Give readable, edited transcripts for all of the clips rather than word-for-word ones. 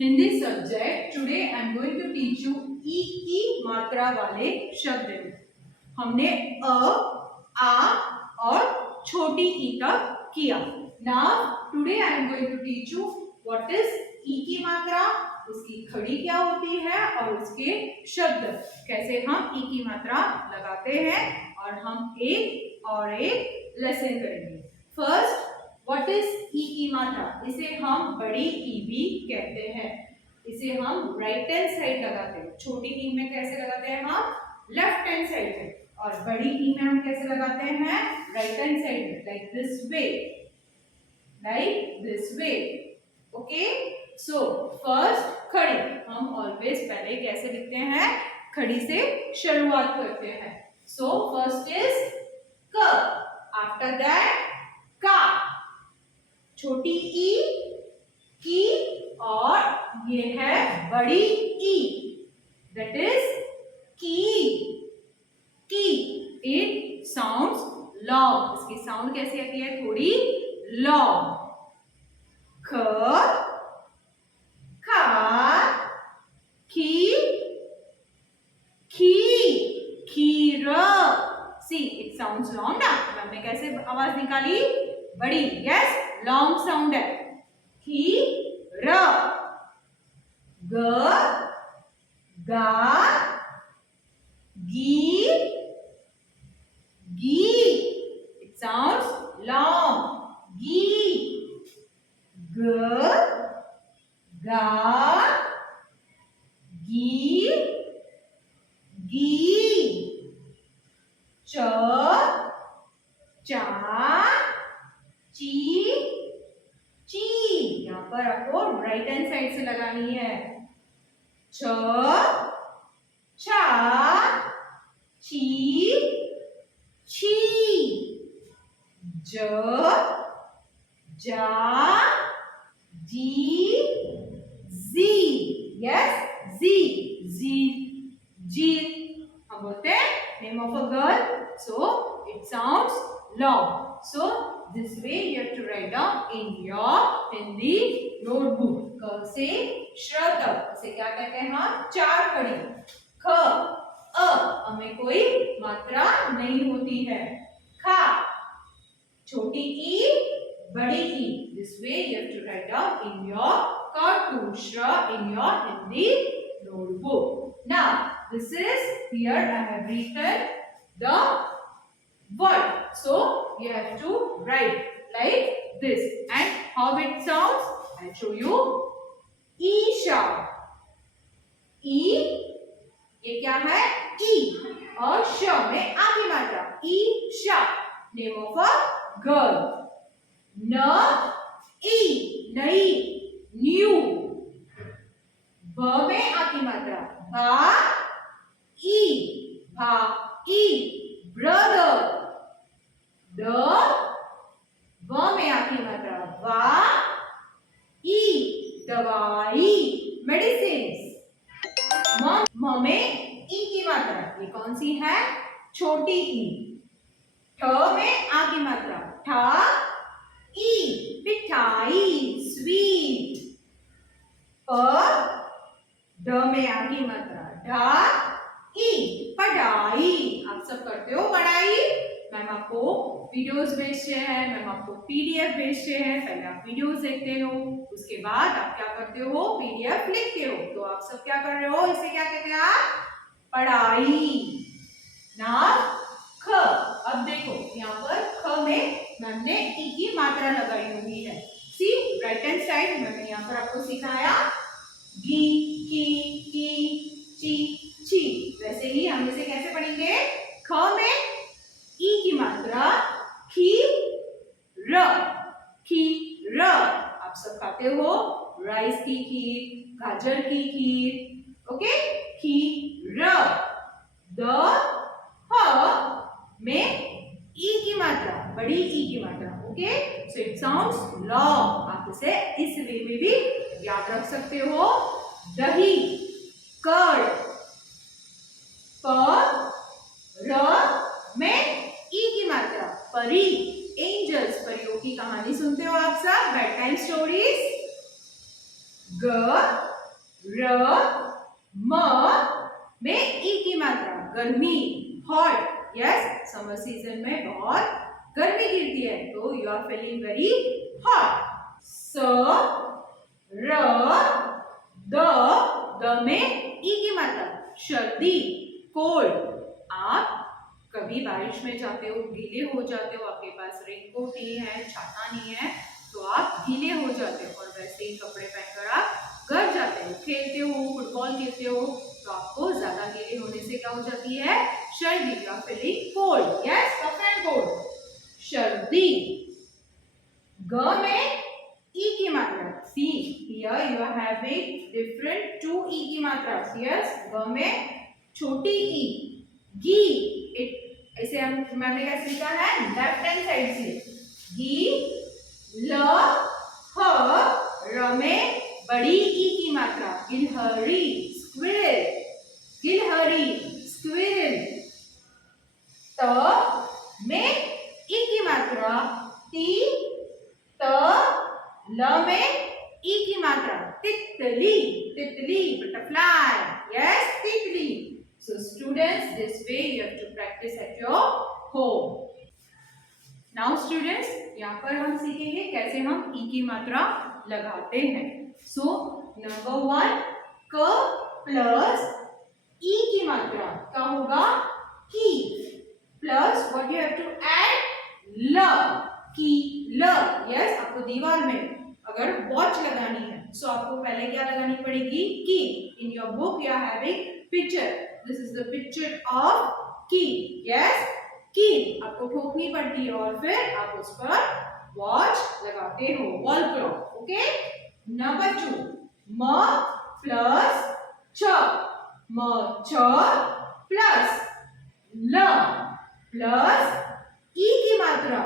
In this subject, today I am going to teach you ई की मात्रा वाले शब्द। हमने अ, आ और छोटी ई तक किया। Now today I am going to teach you what is ई की मात्रा, उसकी खड़ी क्या होती है और उसके शब्द कैसे हम ई की मात्रा लगाते हैं, और हम एक लेसन करेंगे। फर्स्ट, व्हाट इज ई की मात्रा? इसे हम बड़ी ई भी कहते हैं। इसे हम राइट हैंड साइड लगाते हैं। छोटी ई में कैसे लगाते हैं? हम लेफ्ट हैंड साइड में। और बड़ी ई में हम कैसे लगाते हैं? राइट हैंड साइड में, like this way, like this way. Okay, so first खड़ी हम ऑलवेज पहले कैसे लिखते हैं? खड़ी से शुरुआत करते हैं। सो फर्स्ट इज क, आफ्टर दैट का, छोटी ई की, और ये है बड़ी ई, दैट इज की। की, इट साउंड्स लॉन्ग। इसकी साउंड कैसी आती है? थोड़ी लॉन्ग। ख, खा, खी, खी, खीर। सी, इट साउंड्स लॉन्ग ना। हमने कैसे आवाज निकाली? बड़ी, यस, लॉन्ग साउंड है। खीर, ग, गा, गी, गी, इट साउंड्स लॉन्ग। गी, ग, गा, गी, गी, च, चा, ची, ची। यहां पर आपको राइट हैंड साइड से लगानी है। छ, छा, छी, छी, ज, जा, जी, जी, यस, जी, जी, जी। हम बोलते हैं name of a girl, so it sounds long. So this way you have to write down in your Hindi notebook. क से श तक इसे क्या कहते हैं? हम चार खड़ी। ख, अ, हमें कोई मात्रा नहीं होती है। खा, छोटी ई, बड़ी ई। This way you have to write down in your kartusha in your Hindi notebook. Now this is, here I have written the word, so you have to write like this. And how it sounds, I'll show you. Isha, ई, ये क्या है? ई, और श में आ की मात्रा। Isha, name of a girl. न, ई, नई, न्यू। ब में आ की मात्रा। भा, ई, भा, ई, ब्रदर। द, व में आ की मात्रा। वा, ई, दवाई, मेडिसिन। म में ई की मात्रा, ये कौन सी है? छोटी ई। ठ में आ की मात्रा। ठा, ई, मिठाई, स्वीट। प, ड में आ की मात्रा। ढा, ई, पढ़ाई। आप सब करते हो पढ़ाई? मैम आपको वीडियोस भेजते हैं, मैम आपको पीडीएफ भेजते हैं। पहले आप वीडियोस देखते हो, उसके बाद आप क्या करते हो? पीडीएफ लिखते हो। तो आप सब क्या कर रहे हो? इसे क्या कहते हैं आप? पढ़ाई। ना ख, अब देखो यहाँ पर ख में मैम ने ई की मात्रा लगाई हुई है। सी, राइट हैंड साइड मैंने यहाँ पर आपको सिखाया गी, की, ची, ची। वैसे ही हम इसे कैसे पढ़ेंगे? ख में ई की मात्रा, खी, र, खी, र। आप सब खाते हो राइस की खीर, गाजर की खीर। ओके, खी, र। द, ह में ई की मात्रा, बड़ी ई की मात्रा। Okay, so it sounds long. आप इसे इस वे में भी याद रख सकते हो। दही, कर्ड। प, र में ई की मात्रा। परी, एंजल्स, परियों की कहानी सुनते हो आप सब? Bed time stories. ग र म में ई की मात्रा, गर्मी, हॉट। यस, समर सीजन में बहुत गर्मी गिरती है, तो you are feeling very hot. स र द में ई की मात्रा, सर्दी, कोल्ड। आप कभी बारिश में जाते हो, गीले हो जाते हो, आपके पास रेनकोट नहीं है, छाता नहीं है, तो आप गीले हो जाते हो और वैसे ही कपड़े पहनकर आप घर जाते हो, खेलते हो, फुटबॉल खेलते हो, तो आपको ज्यादा गीले होने से क्या हो जाती है, सर्दी। You are feeling cold. Yes, cough and cold, सर्दी। ग में ई की मात्रा, see, here you are having different to ई की मात्रा। यस, ग में छोटी ई, गी, ऐसे हम मैंने कैसे लिखा है, लेफ्ट हैंड साइड से, गी, ल, ह, र में बड़ी ई की मात्रा, गिलहरी, स्क्विरल, गिलहरी, स्क्विरल। त में ई की मात्रा, ती, त, ल में ई की मात्रा, तितली, तितली, बटरफ्लाई। यस, तितली। So students, this way you have to practice at your home. Now students, यहाँ पर हम सीखेंगे कैसे हम ई की मात्रा लगाते हैं। So number 1, क प्लस ई की मात्रा क्या होगा, की, plus what you have to add, ल, की, ल। यस, आपको दीवार में अगर वॉच लगानी है, सो आपको पहले क्या लगानी पड़ेगी, की। In your book you are having picture, this is the picture of की। यस, की आपको ठोकनी पड़ती है और फिर आप उस पर वॉच लगाते हो, वॉल क्लॉक। ओके, नंबर 2, म प्लस छ, म छ प्लस ल प्लस ई की मात्रा,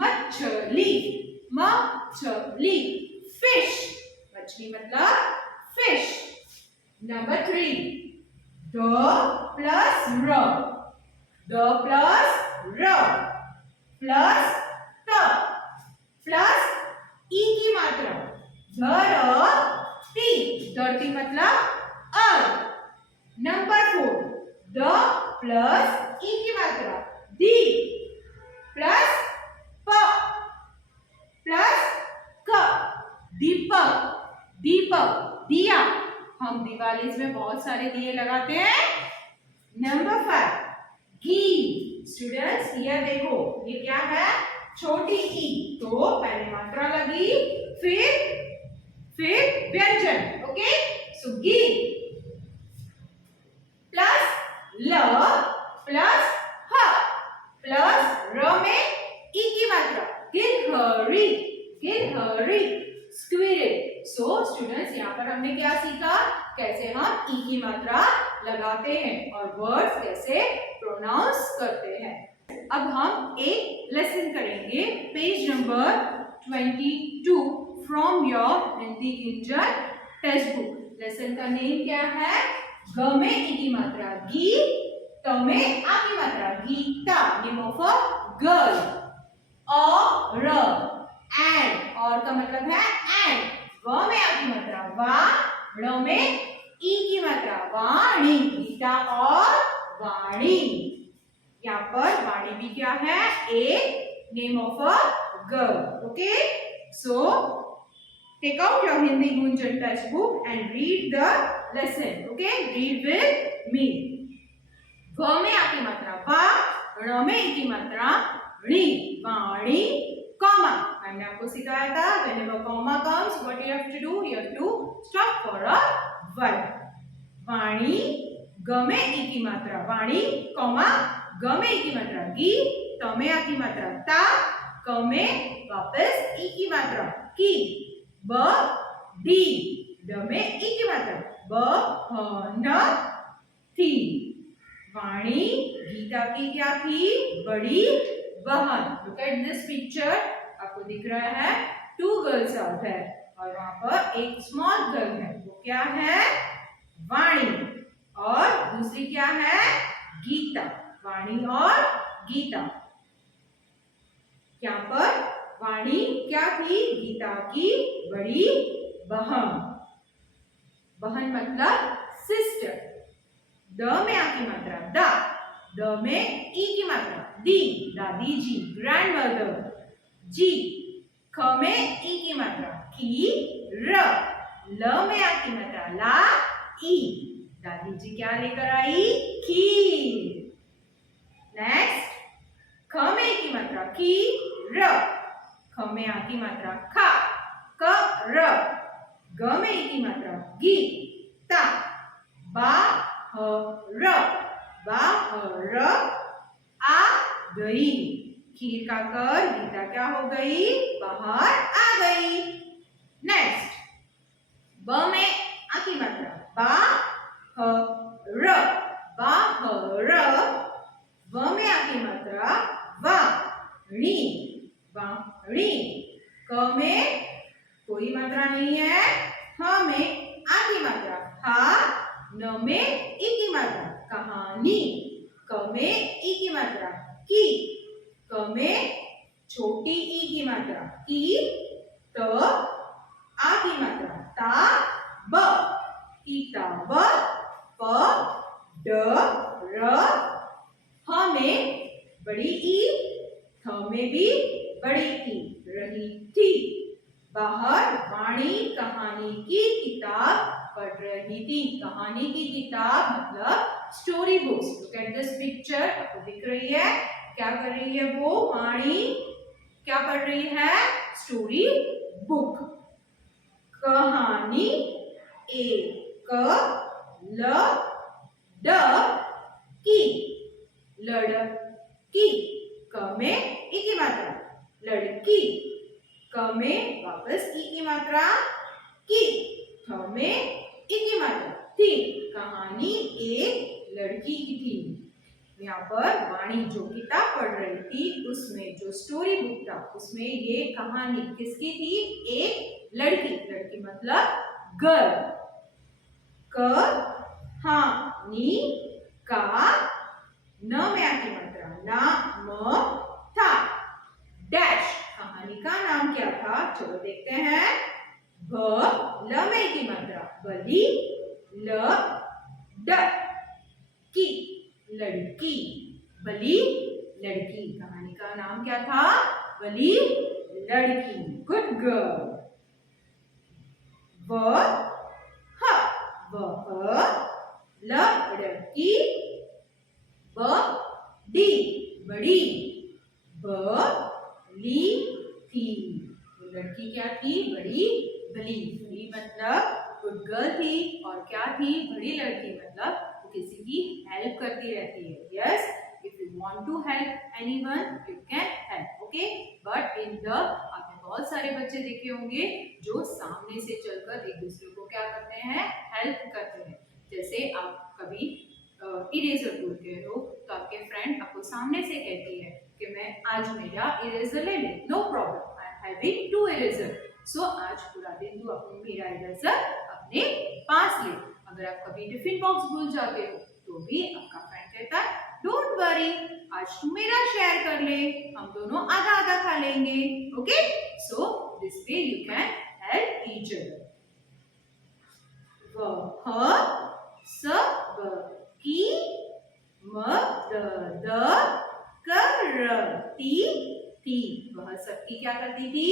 मछली, मछली, फिश, मछली मतलब फिश। नंबर 3, द प्लस र, द प्लस र प्लस त प्लस ई की मात्रा, धरती, धरती मतलब अर्थ। नंबर 4, द प्लस ई की मात्रा, दी प्लस प प्लस क, दीपक, दीपक, दिया। हम दिवाली में बहुत सारे दिए लगाते हैं। Number 5, ghee. स्टूडेंट्स हियर देखो, ये क्या है, छोटी ई, तो पहले मात्रा लगी, फिर व्यंजन। ओके, सो घी प्लस ल प्लस ह प्लस र में ई की मात्रा, गिलहरी, गिलहरी, स्क्विरल। सो स्टूडेंट्स, यहाँ पर हमने क्या सीखा, कैसे हम ई की मात्रा लगाते हैं और वर्ड्स कैसे प्रोनाउंस करते हैं। अब हम एक लेसन करेंगे, page number 22 from your Hindi Kinjal text book. Lesson का नेम क्या है, ग में ई की मात्रा, गी, त में आ की मात्रा, Geeta, name of a girl. और एंड, और का मतलब है एंड, व में आ की मात्रा, वा, ण में ई की मात्रा, वाणी, गीता और वाणी। यहाँ पर वाणी भी क्या है, एक name of a girl. Okay, so take out your Hindi Gunjan textbook and read the lesson. Okay, read with me. ग में आ की मात्रा वा, ण में ई की मात्रा णी, वाणी, कॉमा। मैंने आपको सिखाया था, whenever comma comes, what you have to do? You have to stop for a word. वाणी, ग में ई की मात्रा वाणी, कॉमा, ग में ई की मात्रा गी, त में आ की मात्रा ता, क में वापस ई की मात्रा की, ब डी, ड में ई की मात्रा ब ह न थी। वाणी गीता की क्या थी, बड़ी बहन। लुक एट दिस पिक्चर, आपको दिख रहा है 2 गर्ल्स आर देयर और वहां पर एक स्मॉल गर्ल है, वो क्या है, वाणी, और दूसरी क्या है, गीता। वाणी और गीता, यहाँ पर वाणी क्या थी, गीता की बड़ी बहन। बहन मतलब सिस्टर। द में आ की मात्रा दा, द में ई की मात्रा दी, दादी जी ग्रैंड मदर। जी, ख में ई की मात्रा की, र, ल में आ की मात्रा ला, ई, दादी जी क्या लेकर आई? खीर। नेक्स्ट, ख में ई की मात्रा की, र, ख में आ की मात्रा खा, क, र, ग में ई की मात्रा गी, ता, बा, ह, र, बा, ह, र, आ गई। खीर का कर गीता क्या हो गई? बाहर आ गई। नेक्स्ट, ब में आ की मात्रा बा, ह, र, बा, ह, र, व में आ की मात्रा वा, णी, वा, णी, क में कोई मात्रा नहीं है, ह में आ की मात्रा हा, न में ई की मात्रा कहानी, क में ई की मात्रा की, क में छोटी ई की मात्रा की, त, आ की मात्रा ता, ब, किताब, प, ड, र, ह में बड़ी ई, थ में भी बड़ी ई, रही थी। बाहर वाणी कहानी की किताब पढ़ रही थी। कहानी की किताब मतलब story books. Look at this picture, आपको दिख रही है क्या कर रही है वो? वाणी क्या पढ़ रही है? Story book. कहानी, एक, ल, ड, की, लड़की, क में ई की मात्रा लड़की, क में वापस ई की मात्रा की, थ में ई की मात्रा थी। कहानी एक लड़की की थी। यहाँ पर वाणी जो किताब पढ़ रही थी उसमें जो स्टोरी बुक था उसमें ये कहानी किसकी थी? एक लड़की। लड़की मतलब गर्ल। कहानी का, न में आ की मात्रा ना, म, था, डैश। कहानी का नाम क्या था? चलो देखते हैं। भ, ल में की मात्रा बली, ल, ड, की, लड़की। बली लड़की। कहानी का नाम क्या था? बली लड़की। Good girl. व, ह, वह, ल, लड़की, ब, डी, बड़ी, ब, ली, थी। तो लड़की क्या थी? बड़ी बली। बड़ी मतलब गुड गर्ल थी, और क्या थी? बड़ी लड़की मतलब वो किसी की हेल्प करती रहती है। Yes, if you want to help anyone you can help, okay. But in the, आपने बहुत सारे बच्चे देखे होंगे जो सामने से चलकर एक दूसरे को क्या करते हैं? हेल्प करते हैं। जैसे आप कभी इरेजर भूलते हो तो आपके फ्रेंड आपको सामने से कहती है कि मैं आज मेरा इरेजर ले ले, no problem, I am having 2 eraser, so आज पूरा दिन तू मेरा इरेजर अपने पास ले। अगर आप कभी टिफिन बॉक्स भूल जाते हो तो भी आपका फ्रेंड कहता है डोंट वरी, आज तू मेरा शेयर कर ले, हम दोनों आधा आधा खा लेंगे, okay. So this way you can help each other. वह सब की मदद करती थी। वह सबकी क्या करती थी?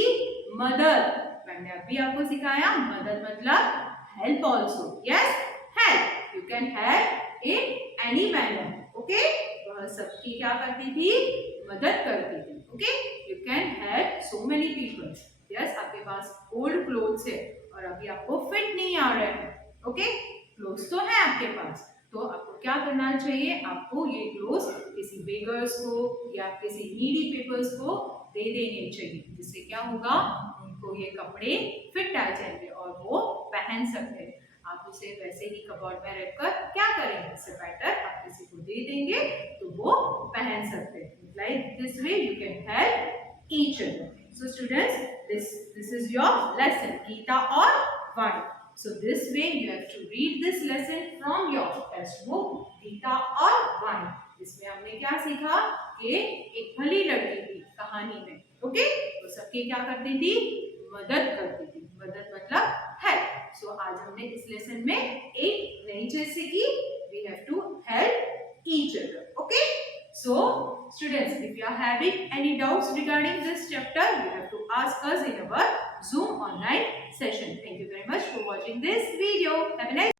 मदद। मैंने अभी आपको सिखाया मदद मतलब help also. Yes, help, you can help in any manner, okay. वह सबकी क्या करती थी? मदद करती थी, okay. You can help so many people. Yes, आपके पास ओल्ड क्लोथ्स है और अभी आपको फिट नहीं आ रहे हैं, ओके। क्लोथ्स तो है आपके पास, तो आपको क्या करना चाहिए? आपको ये क्लोथ्स किसी बेगर्स को या किसी नीडी पीपल्स को दे देने चाहिए, जिससे क्या होगा? उनको ये कपड़े फिट आ जाएंगे और वो पहन सकते हैं। आप उसे वैसे ही कबर्ड में रखकर क्या करेंगे? इससे बेटर आप किसी को दे देंगे तो वो पहन सकते हैं। Like this way you can help each other. So students, this is your lesson, Geeta or Vani. So this way you have to read this lesson from your textbook, Geeta or Vani. इसमें हमने क्या सीखा कि एक भली लड़की थी कहानी में, ओके। तो सबके क्या करती थी? मदद करती थी। मदद मतलब हेल्प। सो आज हमने इस लेसन में एक नई चीज सीखी, we have to help each other. Okay, so students, if you are having any doubts regarding this chapter, you have to ask us in our Zoom online session. Thank you very much for watching this video. Have a nice